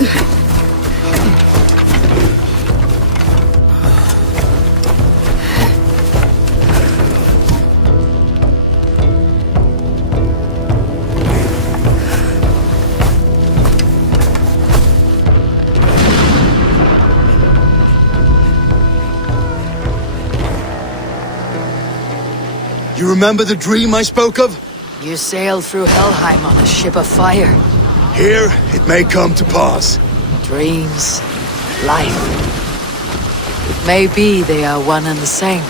You remember the dream I spoke of? You sailed through Helheim on a ship of fire. Here, it may come to pass. Dreams, life. It may be they are one and the same.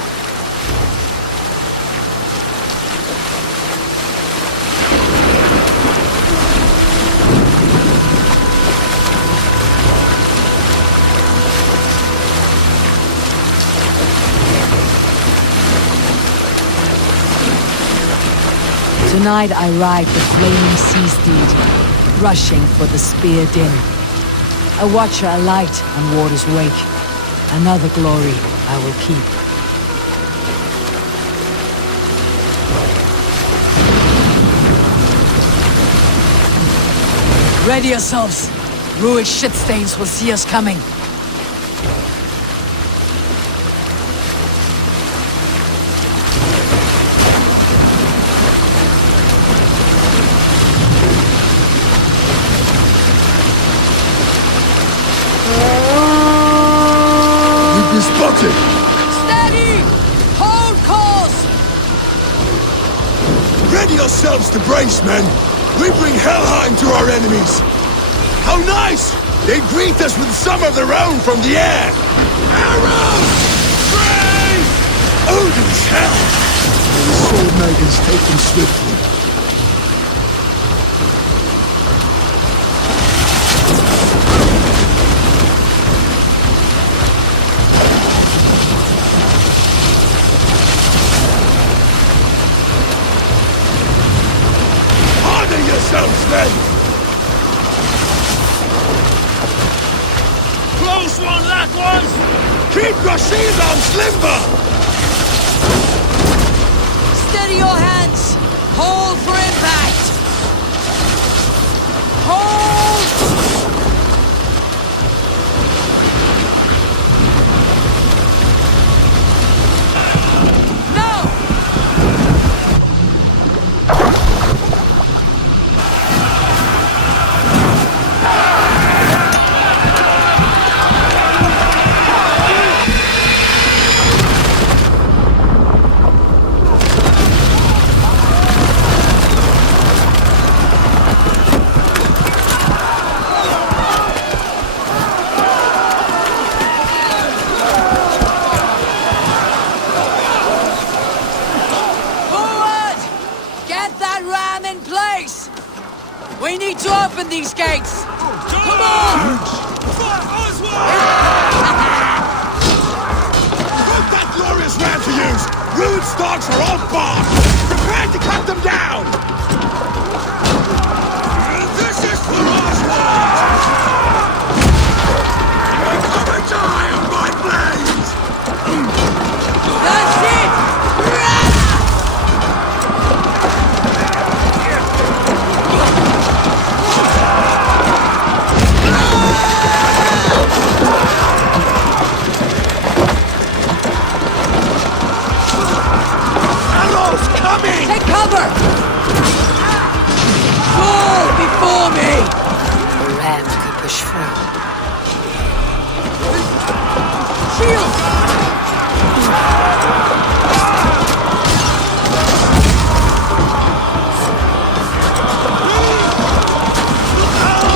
Tonight I ride the flaming sea steed, rushing for the spear dim. A watcher alight on water's wake. Another glory I will keep. Ready yourselves. Ruined shit stains will see us coming. Spotted! Steady! Hold course! Ready yourselves to brace, men! We bring Helheim to our enemies! How nice! They greet us with some of their own from the air! Arrows! Brace! Odin's hell! And the sword maidens take them swiftly. Men. Close one, that was! Keep your shield arms limber! Steady your hands! Hold for impact! Hold! These gates! Come on! Put that glorious ram to use! Rude stocks are all barred! Prepare to cut them down! This is for Oswald! You're gonna die on my blades! That's it! Take cover! Fall before me! The ram could push through. Shield!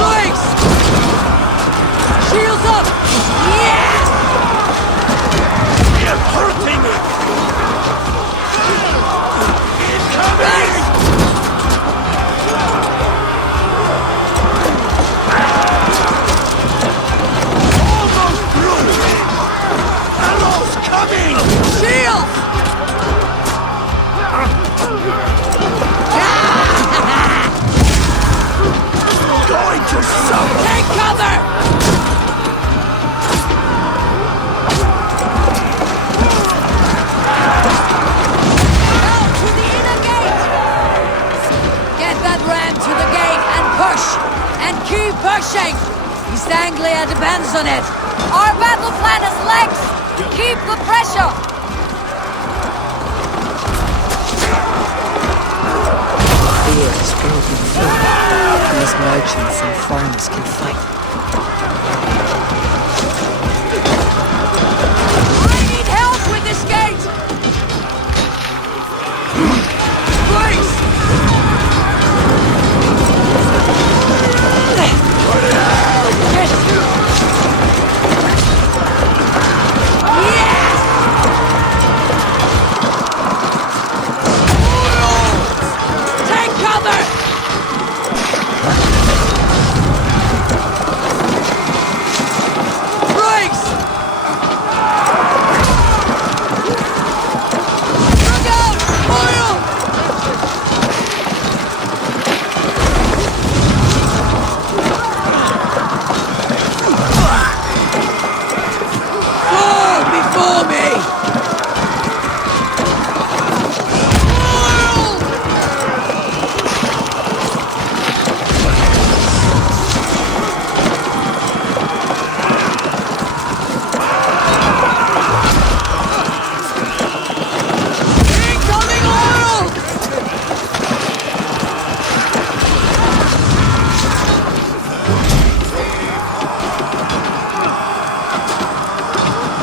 Legs! Shields up! Yes! You're hurting me! Take cover! Out to the inner gate! Get that ram to the gate and push! And keep pushing! East Anglia depends on it. Our battle plan is legs. Keep the pressure. Fear is broken through. These merchants and farmers can fight. I need help with this gate. Please.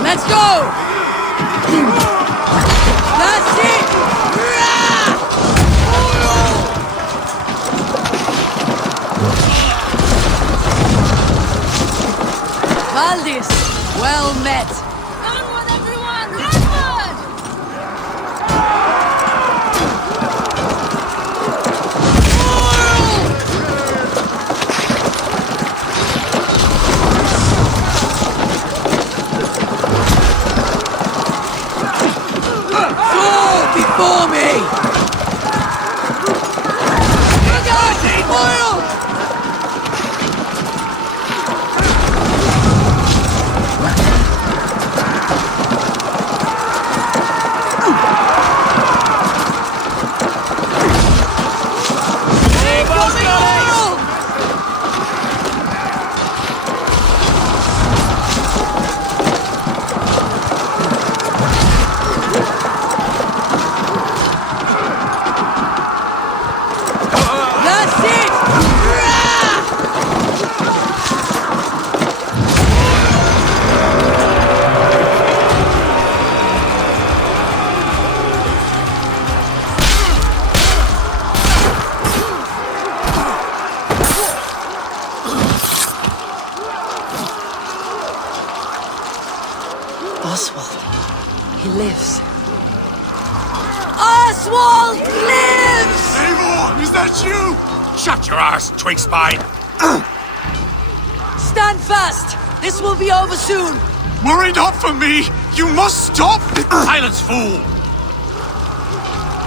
Let's go! That's it! VALDIS, well met. Onward, everyone! Onward! Before me! Look out! Oil! Incoming oil! Oswald. He lives. Oswald lives! Eivor, is that you? Shut your arse, twig spine! Stand fast! This will be over soon! Worried up for me! You must stop! Silence, fool!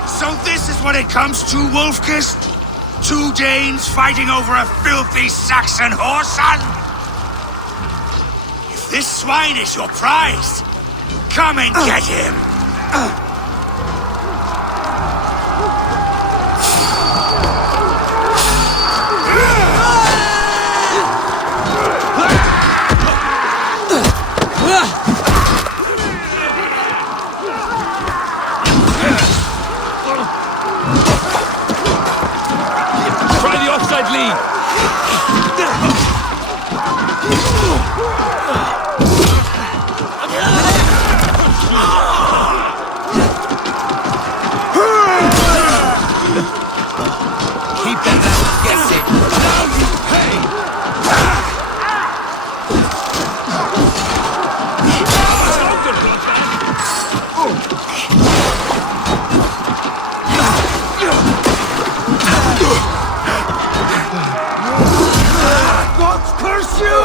So this is what it comes to, Wolfkist? 2 Danes fighting over a filthy Saxon whoreson? If this swine is your prize, come and get him! Try the offside lead! Keep that down, gets it! Now you pay! God curse you!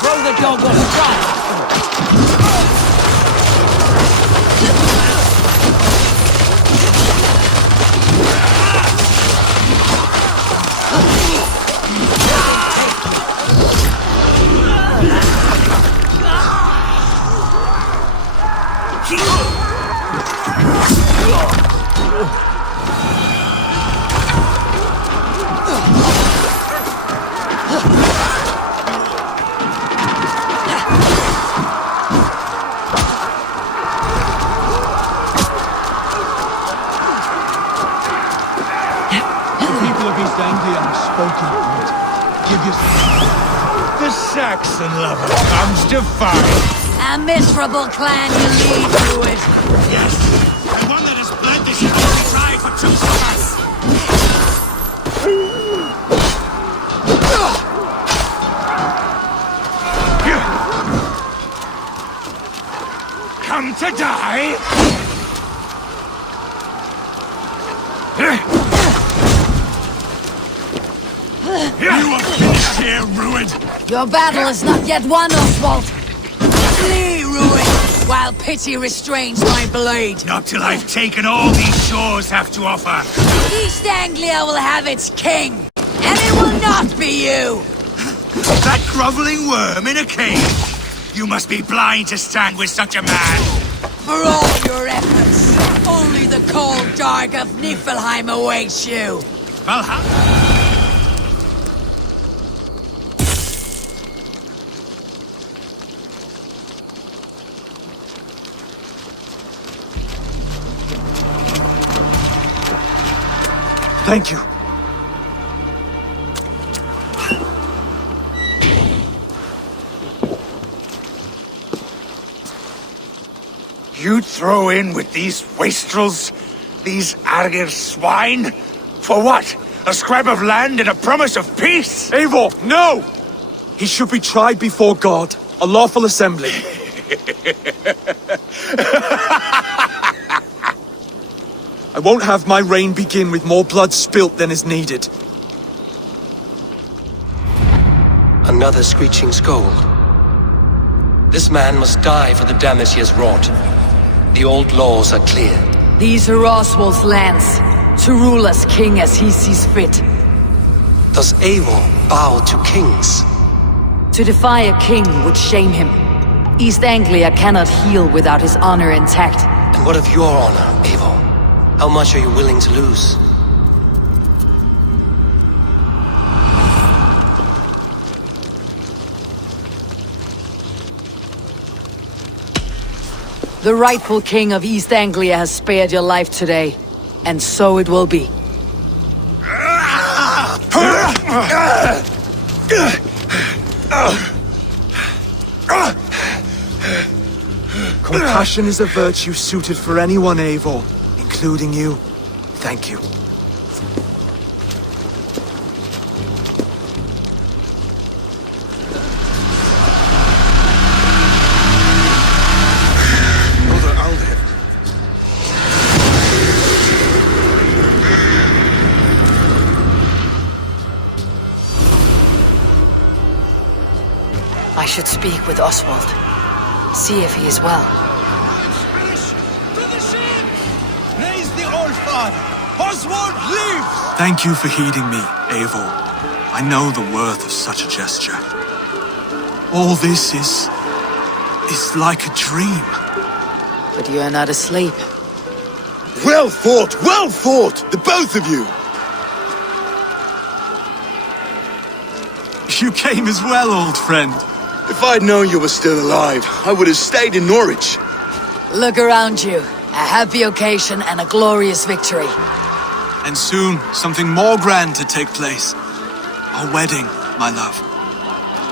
Throw the dog on the side! The Saxon lover comes to fight. A miserable clan you lead to it. Yes, and one that has bled this holy tribe for 2 summers. Come to die? You are finished here, ruined! Your battle is not yet won, Oswald. Flee, ruin, while pity restrains my blade. Not till I've taken all these shores have to offer. East Anglia will have its king, and it will not be you. That groveling worm in a cage. You must be blind to stand with such a man. For all your efforts, only the cold dark of Niflheim awaits you. Valhalla? Thank you. You throw in with these wastrels? These Argir swine? For what? A scrap of land and a promise of peace? Eivor, no! He should be tried before God, a lawful assembly. I won't have my reign begin with more blood spilt than is needed. Another screeching scold. This man must die for the damage he has wrought. The old laws are clear. These are Oswald's lands, to rule as king as he sees fit. Does Eivor bow to kings? To defy a king would shame him. East Anglia cannot heal without his honor intact. And what of your honor, Eivor? How much are you willing to lose? The rightful king of East Anglia has spared your life today, and so it will be. Compassion is a virtue suited for anyone, Eivor, including you. Thank you. I should speak with Oswald. See if he is well. Raise the old father! Oswald lives! Thank you for heeding me, Eivor. I know the worth of such a gesture. All this is like a dream. But you are not asleep. Well fought, the both of you! You came as well, old friend. If I'd known you were still alive, I would have stayed in Norwich. Look around you. A happy occasion and a glorious victory. And soon, something more grand to take place. Our wedding, my love.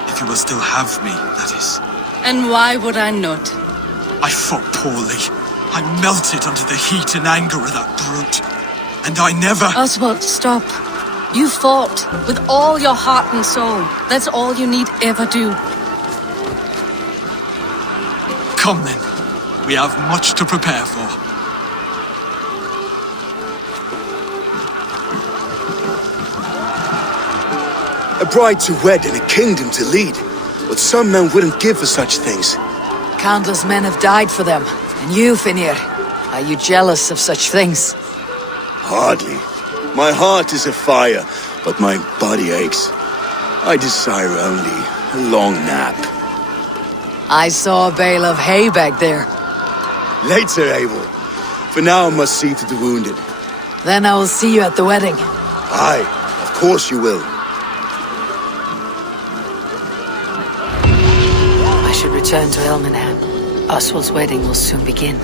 If you will still have me, that is. And why would I not? I fought poorly. I melted under the heat and anger of that brute. And I never... Oswald, stop. You fought with all your heart and soul. That's all you need ever do. Come then. We have much to prepare for. A bride to wed and a kingdom to lead. What some men wouldn't give for such things. Countless men have died for them. And you, Finnir, are you jealous of such things? Hardly. My heart is afire, but my body aches. I desire only a long nap. I saw a bale of hay back there. Later, Eivor. For now, I must see to the wounded. Then I will see you at the wedding. Aye, of course you will. I should return to Elmenham. Oswald's wedding will soon begin.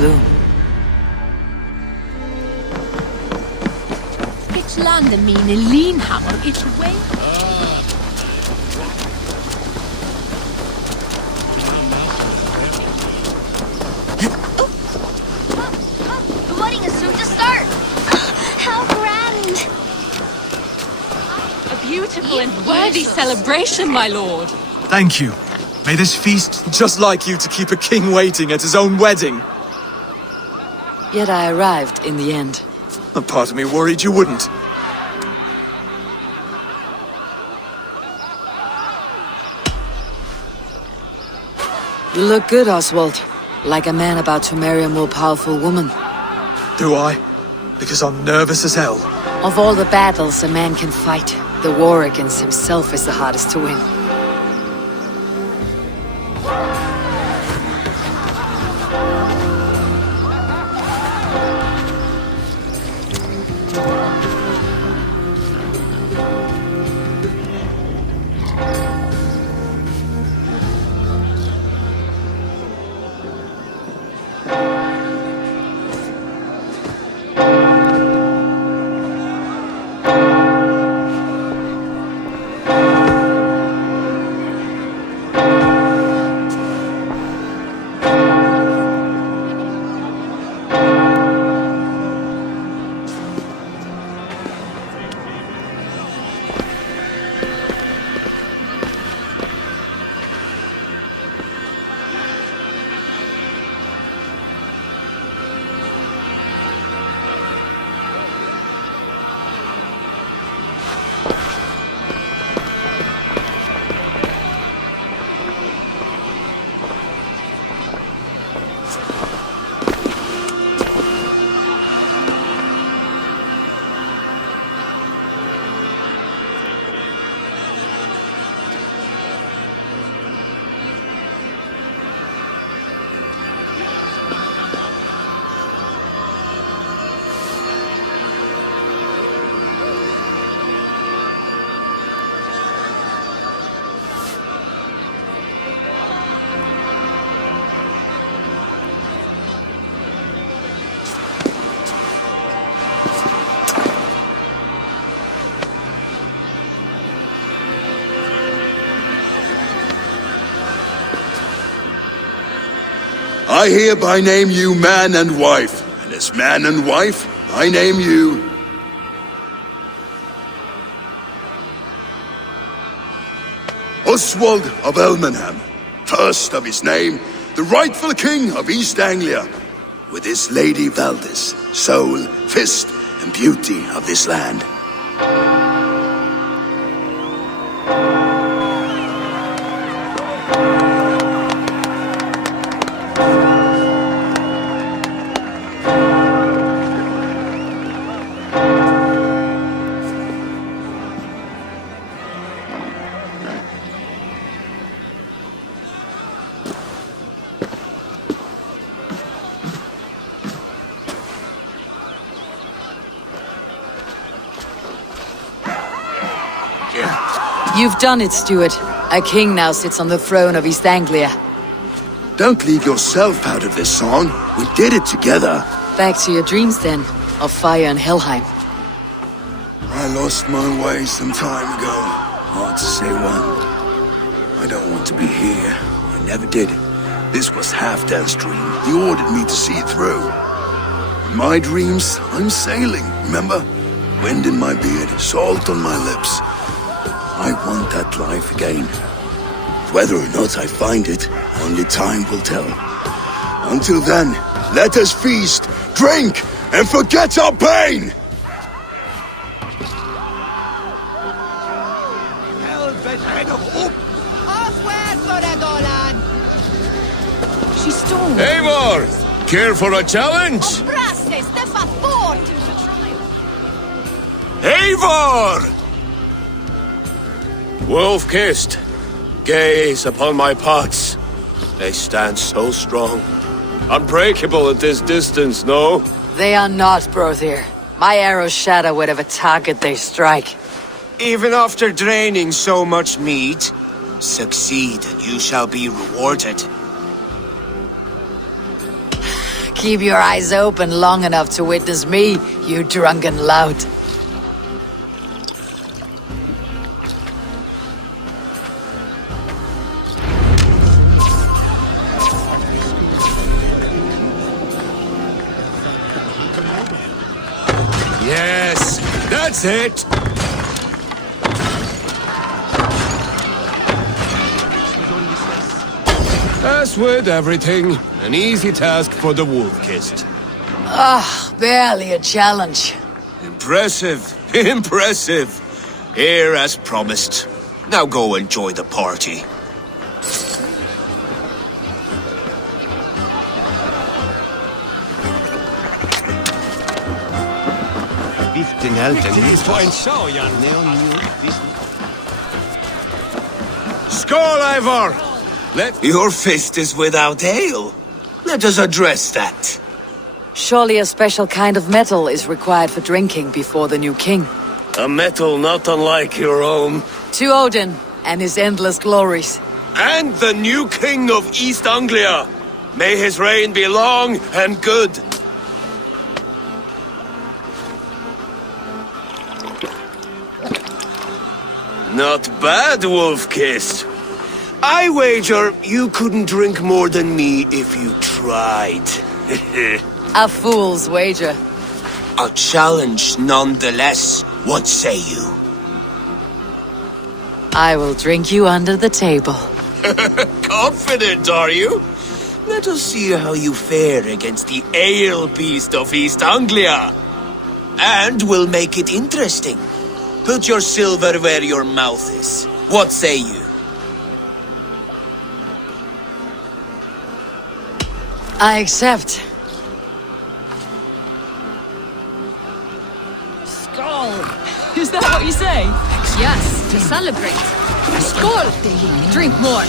bloom. It's land and mean in Leanhammer, it's way. The wedding is soon to start! How grand! A beautiful and worthy celebration, my lord. Thank you. May this feast... Just like you to keep a king waiting at his own wedding. Yet I arrived in the end. A part of me worried you wouldn't. You look good, Oswald. Like a man about to marry a more powerful woman. Do I? Because I'm nervous as hell. Of all the battles a man can fight, the war against himself is the hardest to win. I hereby name you man and wife, and as man and wife, I name you... Oswald of Elmenham, first of his name, the rightful king of East Anglia, with his lady VALDIS, soul, fist, and beauty of this land. You've done it, Stuart. A king now sits on the throne of East Anglia. Don't leave yourself out of this song. We did it together. Back to your dreams, then, of fire and Helheim. I lost my way some time ago. Hard to say when. I don't want to be here. I never did. This was Halfdan's dream. He ordered me to see it through. In my dreams, I'm sailing, remember? Wind in my beard, salt on my lips. I want that life again. Whether or not I find it, only time will tell. Until then, let us feast, drink, and forget our pain! She's stone. Eivor! Care for a challenge? Eivor! Wolf-kissed, gaze upon my pots. They stand so strong. Unbreakable at this distance, no? They are not, Brother. My arrows shatter whatever target they strike. Even after draining so much mead, succeed and you shall be rewarded. Keep your eyes open long enough to witness me, you drunken lout. Yes, that's it! As with everything, an easy task for the wolf-kissed. Barely a challenge. Impressive. Impressive. Here as promised. Now go enjoy the party. Skål, Eivor! Your fist is without ale. Let us address that. Surely a special kind of metal is required for drinking before the new king. A metal not unlike your own. To Odin and his endless glories. And the new king of East Anglia. May his reign be long and good. Not bad, Wolf-Kissed. I wager you couldn't drink more than me if you tried. A fool's wager. A challenge nonetheless. What say you? I will drink you under the table. Confident, are you? Let us see how you fare against the ale beast of East Anglia. And we'll make it interesting. Put your silver where your mouth is. What say you? I accept. Skull! Is that what you say? Yes, to celebrate. Skål! Drink more.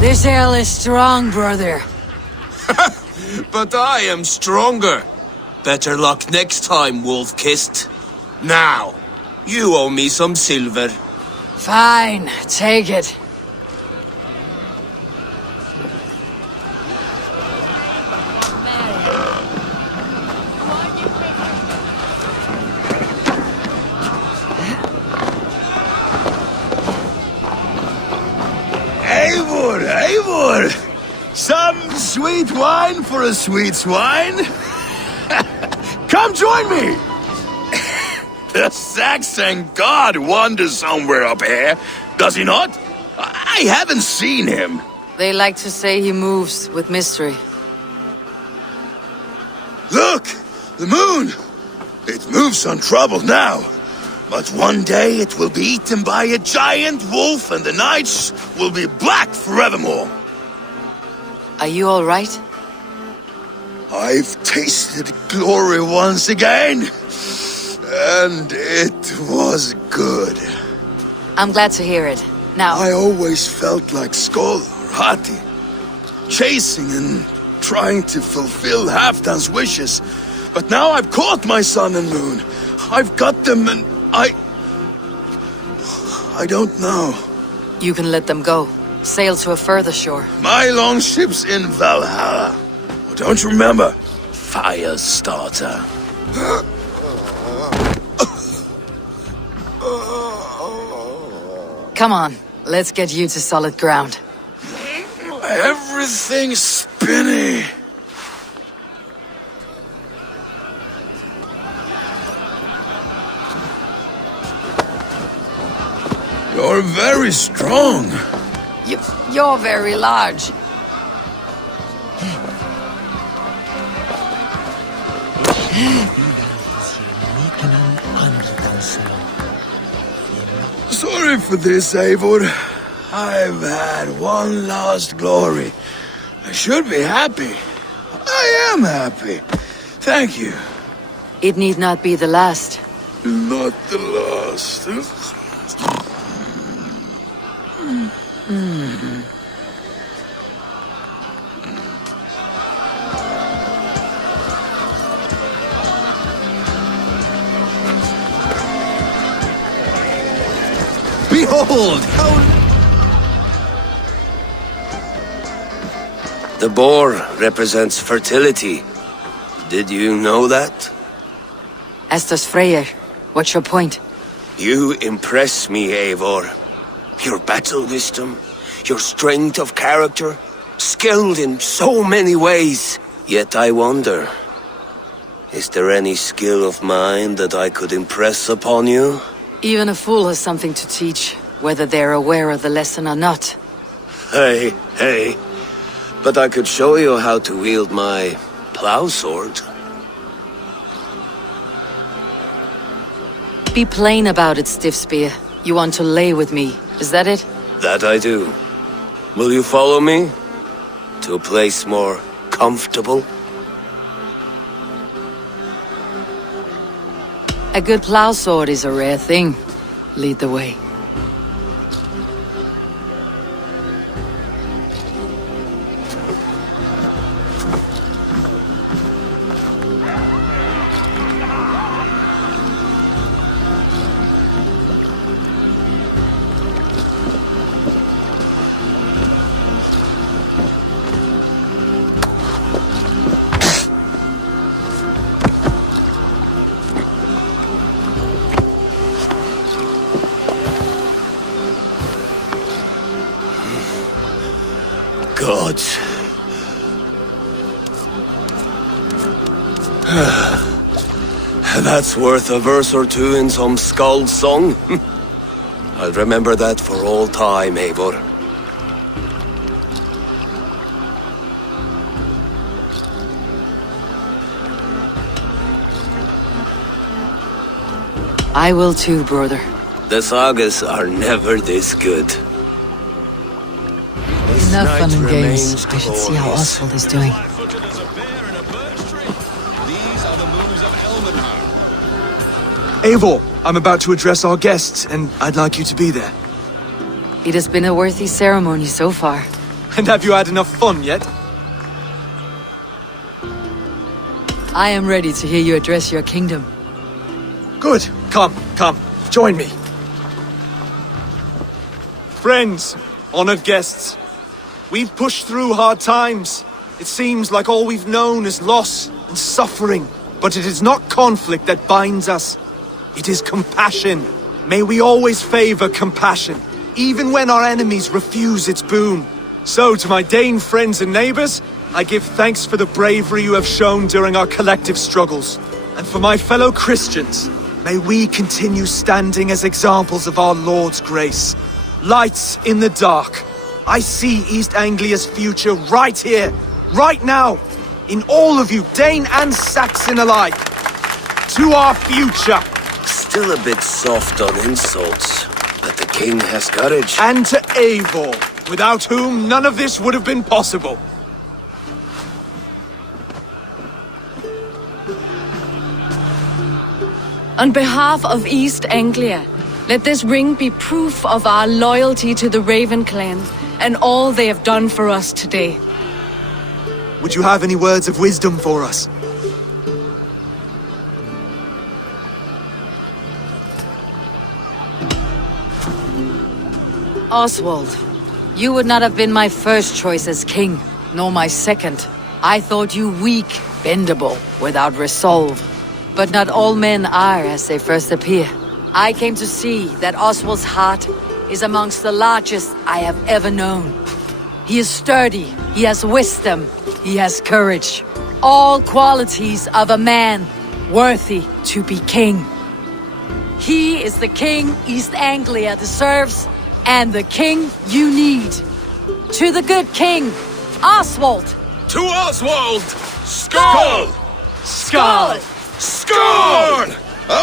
This ale is strong, brother. But I am stronger. Better luck next time, Wolf-Kissed. Now, you owe me some silver. Fine, take it. Eivor! Some sweet wine for a sweet swine? Come join me! The Saxon god wanders somewhere up here, does he not? I haven't seen him. They like to say he moves with mystery. Look! The moon! It moves untroubled now. But one day it will be eaten by a giant wolf and the nights will be black forevermore. Are you all right? I've tasted glory once again. And it was good. I'm glad to hear it. Now... I always felt like Skoll or Hati. Chasing and trying to fulfill Halfdan's wishes. But now I've caught my sun and moon. I've got them and I don't know. You can let them go. Sail to a further shore. My longship's in Valhalla. Don't you remember? Firestarter. Come on. Let's get you to solid ground. Everything's spinny. You're very strong. You're very large. Sorry for this, Eivor. I've had one last glory. I should be happy. I am happy. Thank you. It need not be the last. Not the last. Behold! The boar represents fertility. Did you know that? As does Freyr. What's your point? You impress me, Eivor. Your battle wisdom, your strength of character, skilled in so many ways. Yet I wonder, is there any skill of mine that I could impress upon you? Even a fool has something to teach, whether they're aware of the lesson or not. Hey. But I could show you how to wield my plow sword. Be plain about it, Stiff Spear. You want to lay with me, is that it? That I do. Will you follow me? To a place more comfortable? A good plow sword is a rare thing. Lead the way. Gods. That's worth a verse or two in some skald song. I'll remember that for all time, Eivor. I will too, brother. The sagas are never this good. Enough fun and games. I should see how Oswald is doing. Eivor, I'm about to address our guests, and I'd like you to be there. It has been a worthy ceremony so far. And have you had enough fun yet? I am ready to hear you address your kingdom. Good. Come, join me. Friends, honored guests, we've pushed through hard times. It seems like all we've known is loss and suffering. But it is not conflict that binds us. It is compassion. May we always favor compassion, even when our enemies refuse its boon. So, to my Dane friends and neighbors, I give thanks for the bravery you have shown during our collective struggles. And for my fellow Christians, may we continue standing as examples of our Lord's grace. Lights in the dark. I see East Anglia's future right here, right now, in all of you, Dane and Saxon alike. To our future. Still a bit soft on insults, but the king has courage. And to Eivor, without whom none of this would have been possible. On behalf of East Anglia, let this ring be proof of our loyalty to the Raven clan and all they have done for us today. Would you have any words of wisdom for us? Oswald, you would not have been my first choice as king, nor my second. I thought you weak, bendable, without resolve. But not all men are as they first appear. I came to see that Oswald's heart is amongst the largest I have ever known. He is sturdy, he has wisdom, he has courage. All qualities of a man worthy to be king. He is the king East Anglia deserves, and the king you need. To the good king, Oswald! To Oswald! Skull! Skull! Skull!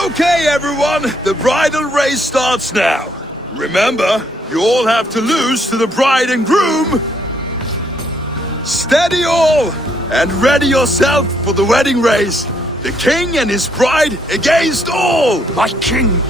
Okay, everyone, the bridal race starts now. Remember, you all have to lose to the bride and groom. Steady all, and ready yourself for the wedding race. The king and his bride against all! My king!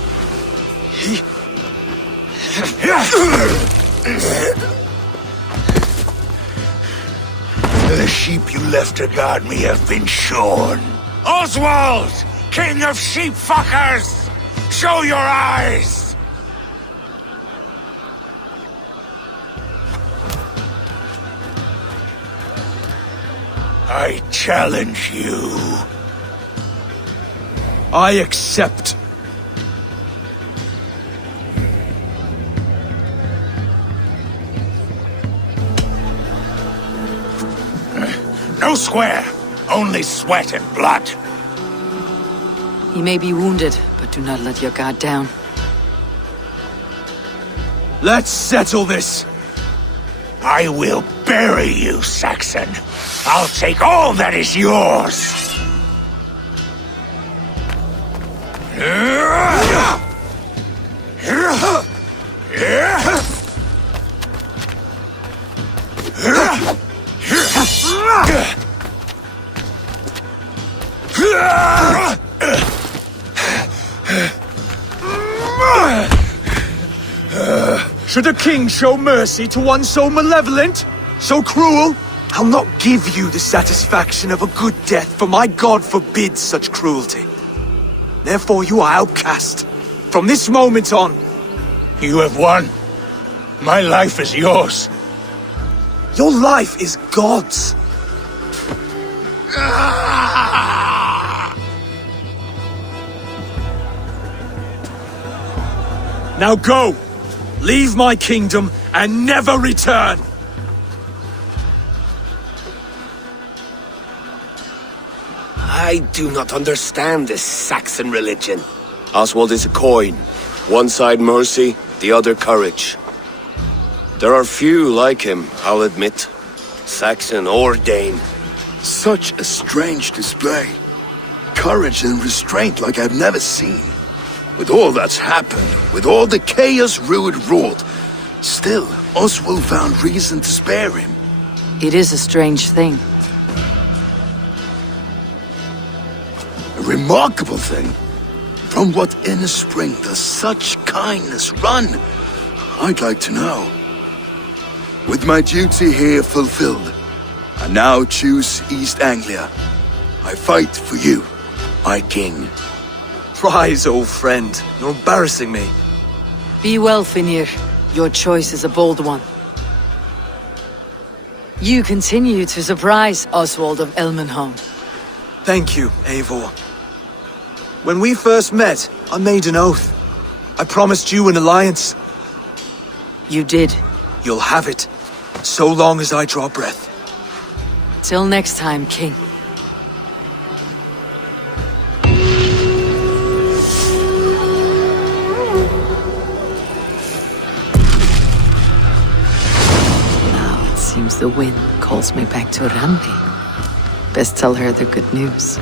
The sheep you left to guard me have been shorn. Oswald! King of sheep fuckers! Show your eyes! I challenge you. I accept. No square, only sweat and blood. He may be wounded, but do not let your guard down. Let's settle this. I will bury you, Saxon. I'll take all that is yours. Should a king show mercy to one so malevolent? So cruel? I'll not give you the satisfaction of a good death, for my god forbids such cruelty. Therefore you are outcast. From this moment on. You have won. My life is yours. Your life is God's. Now go! Leave my kingdom and never return! I do not understand this Saxon religion. Oswald is a coin. One side mercy, the other courage. There are few like him, I'll admit. Saxon or Dane. Such a strange display. Courage and restraint like I've never seen. With all that's happened, with all the chaos Rued wrought, still, Oswald found reason to spare him. It is a strange thing. A remarkable thing. From what inner spring does such kindness run? I'd like to know. With my duty here fulfilled, I now choose East Anglia. I fight for you, my king. Rise, old friend. You're embarrassing me. Be well, Finir. Your choice is a bold one. You continue to surprise Oswald of Elmenholm. Thank you, Eivor. When we first met, I made an oath. I promised you an alliance. You did. You'll have it, so long as I draw breath. Till next time, King. Now it seems the wind calls me back to Randi. Best tell her the good news.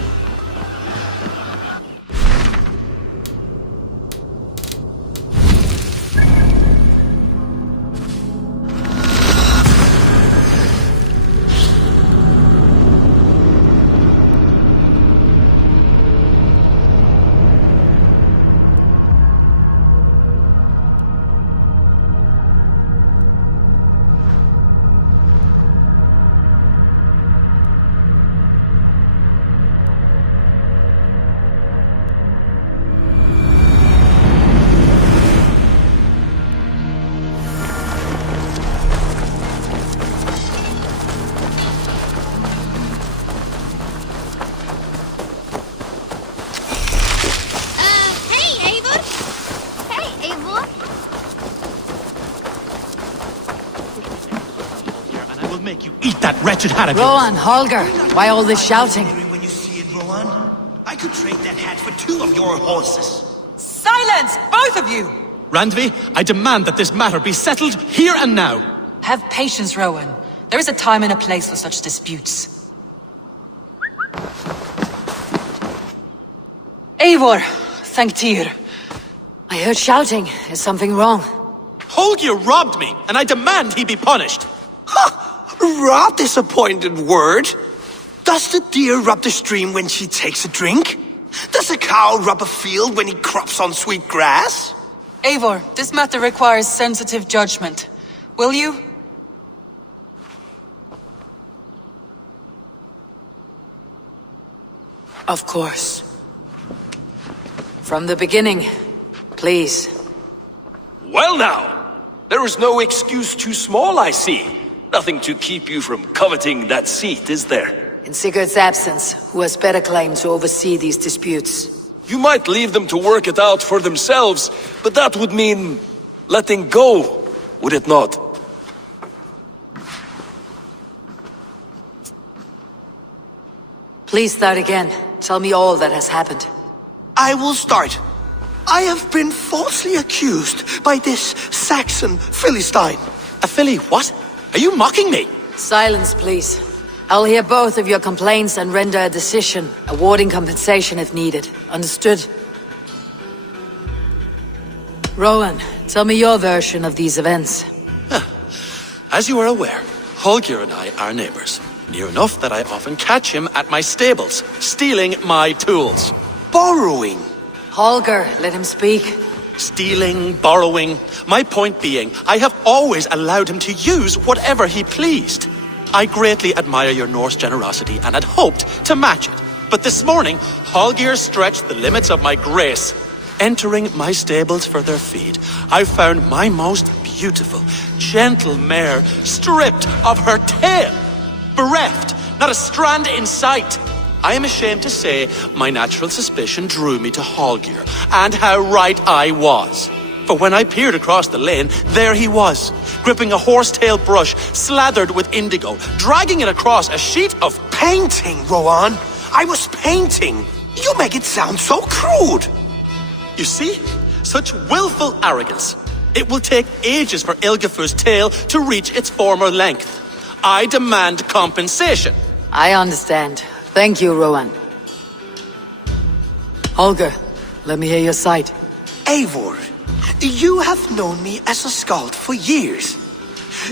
make you eat that wretched hat of yours. Rowan, Holger, why all this shouting? When you see it, Rowan, I could trade that hat for 2 of your horses. Silence, both of you! Randvi, I demand that this matter be settled here and now. Have patience, Rowan. There is a time and a place for such disputes. Eivor, thank Tyr. I heard shouting. Is something wrong? Holger robbed me, and I demand he be punished. Robbed is a pointed word. Does the deer rub the stream when she takes a drink? Does a cow rub a field when he crops on sweet grass? Eivor, this matter requires sensitive judgment. Will you? Of course. From the beginning, please. Well now, there is no excuse too small, I see. Nothing to keep you from coveting that seat, is there? In Sigurd's absence, who has better claim to oversee these disputes? You might leave them to work it out for themselves, but that would mean letting go, would it not? Please start again. Tell me all that has happened. I will start. I have been falsely accused by this Saxon Philistine. A Philly what? Are you mocking me? Silence, please. I'll hear both of your complaints and render a decision, awarding compensation if needed. Understood? Rowan, tell me your version of these events. As you are aware, Holger and I are neighbors. Near enough that I often catch him at my stables, stealing my tools. Borrowing. Holger, let him speak. Stealing, borrowing. My point being, I have always allowed him to use whatever he pleased. I greatly admire your Norse generosity and had hoped to match it. But this morning, Holger stretched the limits of my grace. Entering my stables for their feed, I found my most beautiful, gentle mare stripped of her tail. Bereft, not a strand in sight. I am ashamed to say my natural suspicion drew me to Holger, and how right I was. For when I peered across the lane, there he was, gripping a horsetail brush slathered with indigo, dragging it across a sheet of painting, Rowan. I was painting. You make it sound so crude. You see? Such willful arrogance. It will take ages for Ilgafur's tail to reach its former length. I demand compensation. I understand. Thank you, Rowan. Holger, let me hear your side. Eivor, you have known me as a skald for years.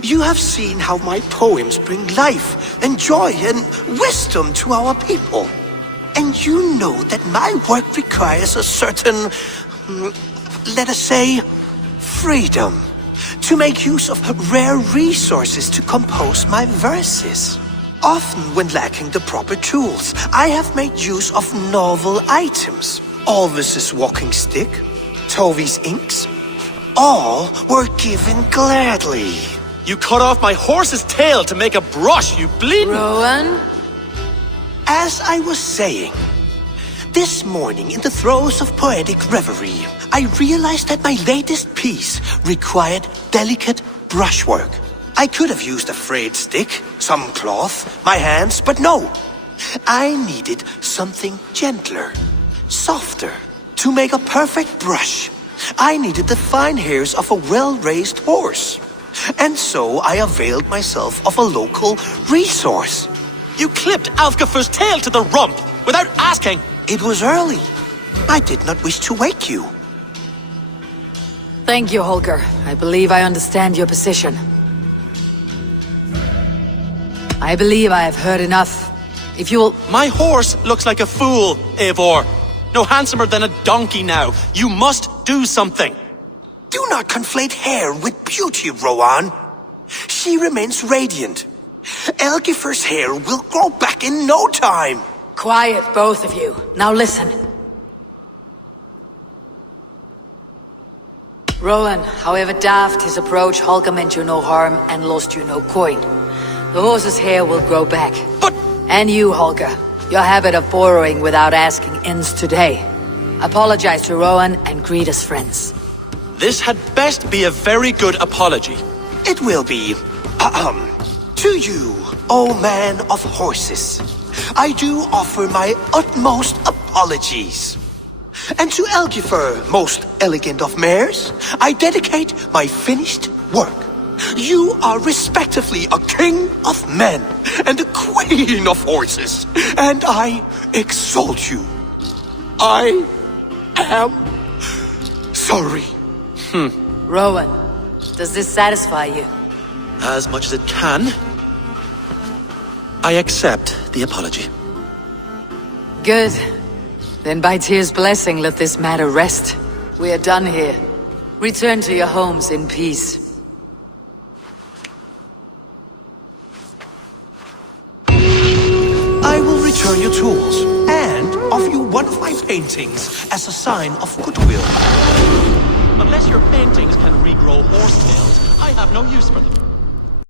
You have seen how my poems bring life and joy and wisdom to our people. And you know that my work requires a certain, let us say, freedom. To make use of rare resources to compose my verses. Often when lacking the proper tools, I have made use of novel items. Alvis's walking stick, Tovi's inks, all were given gladly. You cut off my horse's tail to make a brush, you bleeding... Rowan? As I was saying, this morning in the throes of poetic reverie, I realized that my latest piece required delicate brushwork. I could have used a frayed stick, some cloth, my hands, but no. I needed something gentler, softer. To make a perfect brush, I needed the fine hairs of a well-raised horse. And so I availed myself of a local resource. You clipped Alfgafur's tail to the rump without asking. It was early. I did not wish to wake you. Thank you, Holger. I believe I understand your position. I believe I have heard enough. If you will... My horse looks like a fool, Eivor. No handsomer than a donkey now. You must do something. Do not conflate hair with beauty, Rowan. She remains radiant. Elgifur's hair will grow back in no time. Quiet, both of you. Now listen. Rowan, however daft his approach, Holger meant you no harm and lost you no coin. The horse's hair will grow back. But... And you, Holger. Your habit of borrowing without asking ends today. Apologize to Rowan and greet as friends. This had best be a very good apology. It will be, To you, O man of horses, I do offer my utmost apologies. And to Elgifer, most elegant of mares, I dedicate my finished work. You are respectively a king of men and a queen of horses, and I exalt you. I am sorry. Rowan, does this satisfy you? As much as it can. I accept the apology. Good. Then by Tyr's blessing, let this matter rest. We are done here. Return to your homes in peace. I will return your tools and offer you one of my paintings as a sign of goodwill. Unless your paintings can regrow horse tails, I have no use for them.